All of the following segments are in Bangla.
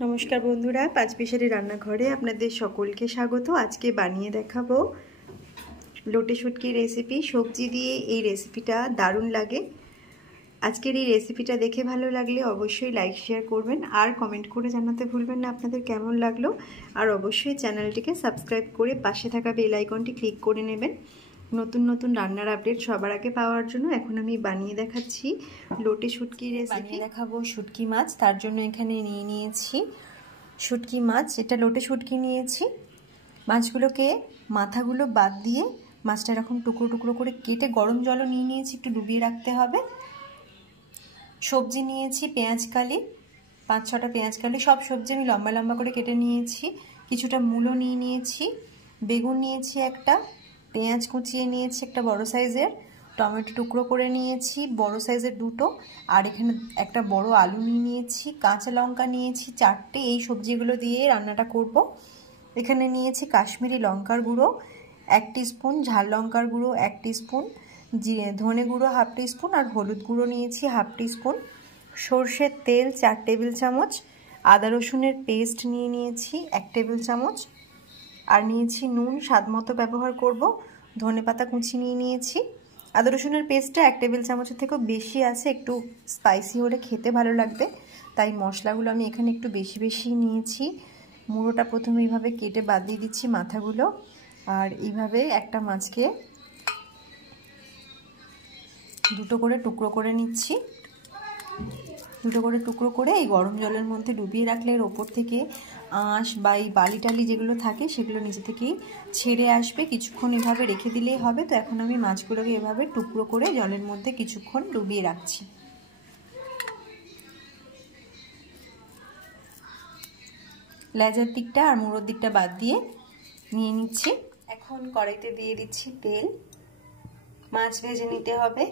নমস্কার বন্ধুরা, পাঁচমিশালি রান্নাঘরে আপনাদের সকলকে স্বাগত। আজকে বানিয়ে দেখাবো লোটে শুটকি রেসিপি। সবজি দিয়ে এই রেসিপিটা দারুণ লাগে। আজকের এই রেসিপিটা দেখে ভালো লাগলে অবশ্যই লাইক শেয়ার করবেন আর কমেন্ট করে জানাতে ভুলবেন না আপনাদের কেমন লাগলো। আর অবশ্যই চ্যানেলটিকে সাবস্ক্রাইব করে পাশে থাকা বেল আইকনটি ক্লিক করে নেবেন নতুন নতুন রান্নার আপডেট সবার আগে পাওয়ার জন্য। এখন আমি বানিয়ে দেখাচ্ছি লোটে শুটকি রেসিপি। বানিয়ে দেখাবো শুটকি মাছ। তার জন্য এখানে নিয়ে নিয়েছি শুটকি মাছ। এটা লোটে শুটকি নিয়েছি। মাছগুলোকে মাথাগুলো বাদ দিয়ে মাছটা এরকম টুকরো টুকরো করে কেটে গরম জলও নিয়ে নিয়েছি, একটু ডুবিয়ে রাখতে হবে। সবজি নিয়েছি পেঁয়াজ কালি, 5-6টা পেঁয়াজ কালি। সব সবজি আমি লম্বা লম্বা করে কেটে নিয়েছি। কিছুটা মূলো নিয়ে নিয়েছি, বেগুন নিয়েছি একটা, পেঁয়াজ কুচিয়ে নিয়েছি একটা বড় সাইজের, টমেটো টুকরো করে নিয়েছি বড় সাইজের 2টো, আর এখানে একটা বড় আলু নিয়ে নিয়েছি, কাঁচা লঙ্কা নিয়েছি 4টে। এই সবজিগুলো দিয়ে রান্নাটা করব। এখানে নিয়েছি কাশ্মীরি লঙ্কার গুঁড়ো 1 টিস্পুন, ঝাল লঙ্কার গুঁড়ো 1 টিস্পুন, ধনে গুঁড়ো 1/2 টিস্পুন, আর হলুদ গুঁড়ো নিয়েছি 1/2 টিস্পুন, সর্ষের তেল 4 টেবিল চামচ, আদা রসুনের পেস্ট নিয়ে নিয়েছি 1 টেবিল চামচ, আর নিয়েছি নুন স্বাদ মতো ব্যবহার করব। ধনেপাতা কুচি নিয়ে নিয়েছি। আদা রসুনের পেস্টটা 1 টেবিল চামচের থেকেও বেশি আছে, একটু স্পাইসি হলে খেতে ভালো লাগবে, তাই মশলাগুলো আমি এখানে একটু বেশি বেশি নিয়েছি। মুড়োটা প্রথমে এইভাবে কেটে বাদ দিয়ে দিচ্ছি মাথাগুলো, আর এইভাবে একটা মাছকে 2টো করে টুকরো করে নিচ্ছি। 2টো করে টুকরো করে এই গরম জলের মধ্যে ডুবিয়ে রাখলে এর ওপর থেকে আঁশ বা এই বালি টালি যেগুলো থাকে সেগুলো নিচে থেকেই ছেড়ে আসবে। কিছুক্ষণ এভাবে রেখে দিলেই হবে। তো এখন আমি মাছগুলোকে এভাবে টুকরো করে জলের মধ্যে কিছুক্ষণ ডুবিয়ে রাখছি। লেজার দিকটা আর মুড়োর দিকটা বাদ দিয়ে নিয়ে নিচ্ছি। এখন কড়াইতে দিয়ে দিচ্ছি তেল। মাছ ভেজে নিতে হবে।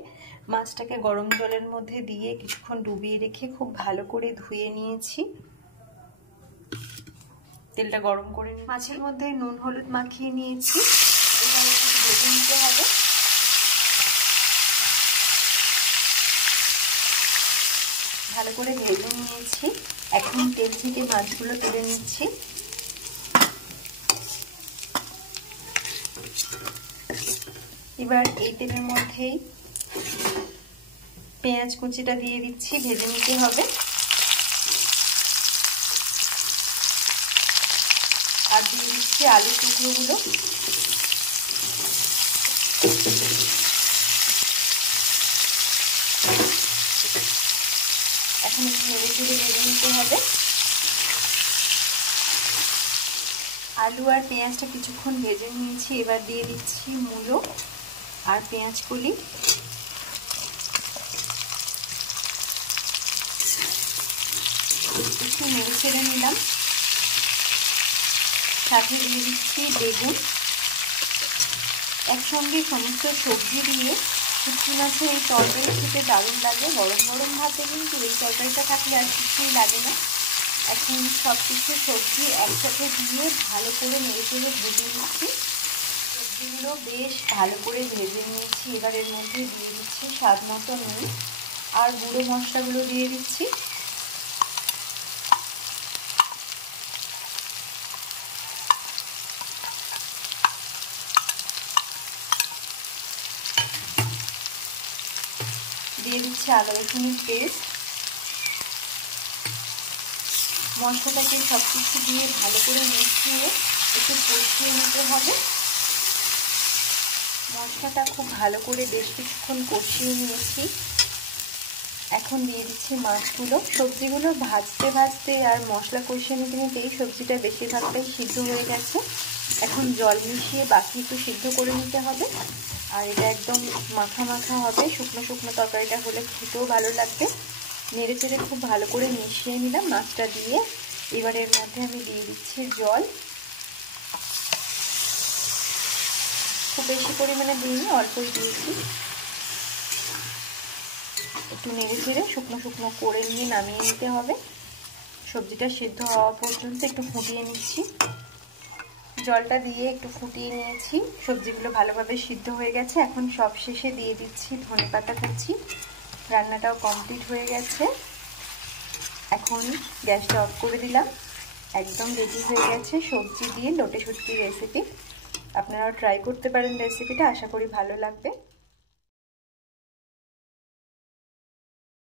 মাছটাকে গরম জলের মধ্যে দিয়ে কিছুক্ষণ ডুবিয়ে রেখে খুব ভালো করে ধুয়ে নিয়েছি। তেলটা গরম করে মাছের মধ্যে নুন হলুদ মাখিয়ে নিয়েছি। এখানে একটু ভেজে নিতে হবে। ভালো করে ভেজে নিয়েছি। এখন তেল থেকে মাছগুলো তুলে নিচ্ছি। এবার এই তেলের মধ্যেই পেঁয়াজ কুচিটা দিয়ে দিচ্ছি, ভেজে নিতে হবে। আর দিয়ে দিচ্ছি আলু টুকরোগুলো। এখন একটু নেড়ে চেড়ে ভেজে নিতে হবে। আলু আর পেঁয়াজটা কিছুক্ষণ ভেজে নিয়েছি। এবার দিয়ে দিচ্ছি মূলো আর পেঁয়াজ কলি। একটু নেড়ে চেড়ে নিলাম। সাথে দিয়ে দিচ্ছি বেগুন। একসঙ্গে সমস্ত সবজি দিয়ে শুটকি মাছের এই তরকারি খেতে দারুণ লাগে। গরম গরম ভাতে কিন্তু এই তরকারিটা থাকলে আর কিছুই লাগে না। এখন সব কিছু সবজি একসাথে দিয়ে ভালো করে নেড়ে চেড়ে ভেজে নিচ্ছি। সবজিগুলো বেশ ভালো করে ভেজে নিয়েছি। এবার এর মধ্যে দিয়ে দিচ্ছি স্বাদ মতো নুন আর গুঁড়ো মশলাগুলো দিয়ে দিচ্ছি। দিয়ে দিচ্ছি আদা রসুনের পেস্ট। মশলাটাকে সব কিছু দিয়ে ভালো করে মিশিয়ে একটু কষিয়ে নিতে হবে। মশলাটা খুব ভালো করে বেশ কিছুক্ষণ কষিয়ে নিয়েছি। এখন দিয়ে দিচ্ছি মাছগুলো। সবজিগুলো ভাজতে ভাজতে আর মশলা কষিয়ে নিতে নিতে এই সবজিটা বেশিরভাগটাই সিদ্ধ হয়ে গেছে। এখন জল মিশিয়ে বাকি একটু সিদ্ধ করে নিতে হবে। আর এটা একদম মাখা মাখা হবে। শুকনো শুকনো তরকারিটা হলে খেতেও ভালো লাগবে। নেড়ে চেড়ে খুব ভালো করে মিশিয়ে নিলাম মাছটা দিয়ে। এবার এর মধ্যে আমি দিয়ে দিচ্ছি জল। খুব বেশি পরিমাণে দিইনি, অল্পই দিয়েছি। একটু নেড়ে চেড়ে শুকনো শুকনো করে নিয়ে নামিয়ে নিতে হবে। সবজিটা সিদ্ধ হওয়া পর্যন্ত একটু ফুটিয়ে নিচ্ছি। জলটা দিয়ে একটু ফুটিয়ে নিয়েছি। সবজিগুলো ভালোভাবে সিদ্ধ হয়ে গেছে। এখন সব শেষে দিয়ে দিচ্ছি ধনেপাতা কুচি। রান্নাটাও কমপ্লিট হয়ে গেছে। এখন গ্যাসটা অফ করে দিলাম। একদম রেডি হয়ে গেছে সবজি দিয়ে লোটে শুটকির রেসিপি। আপনারাও ট্রাই করতে পারেন রেসিপিটা, আশা করি ভালো লাগবে।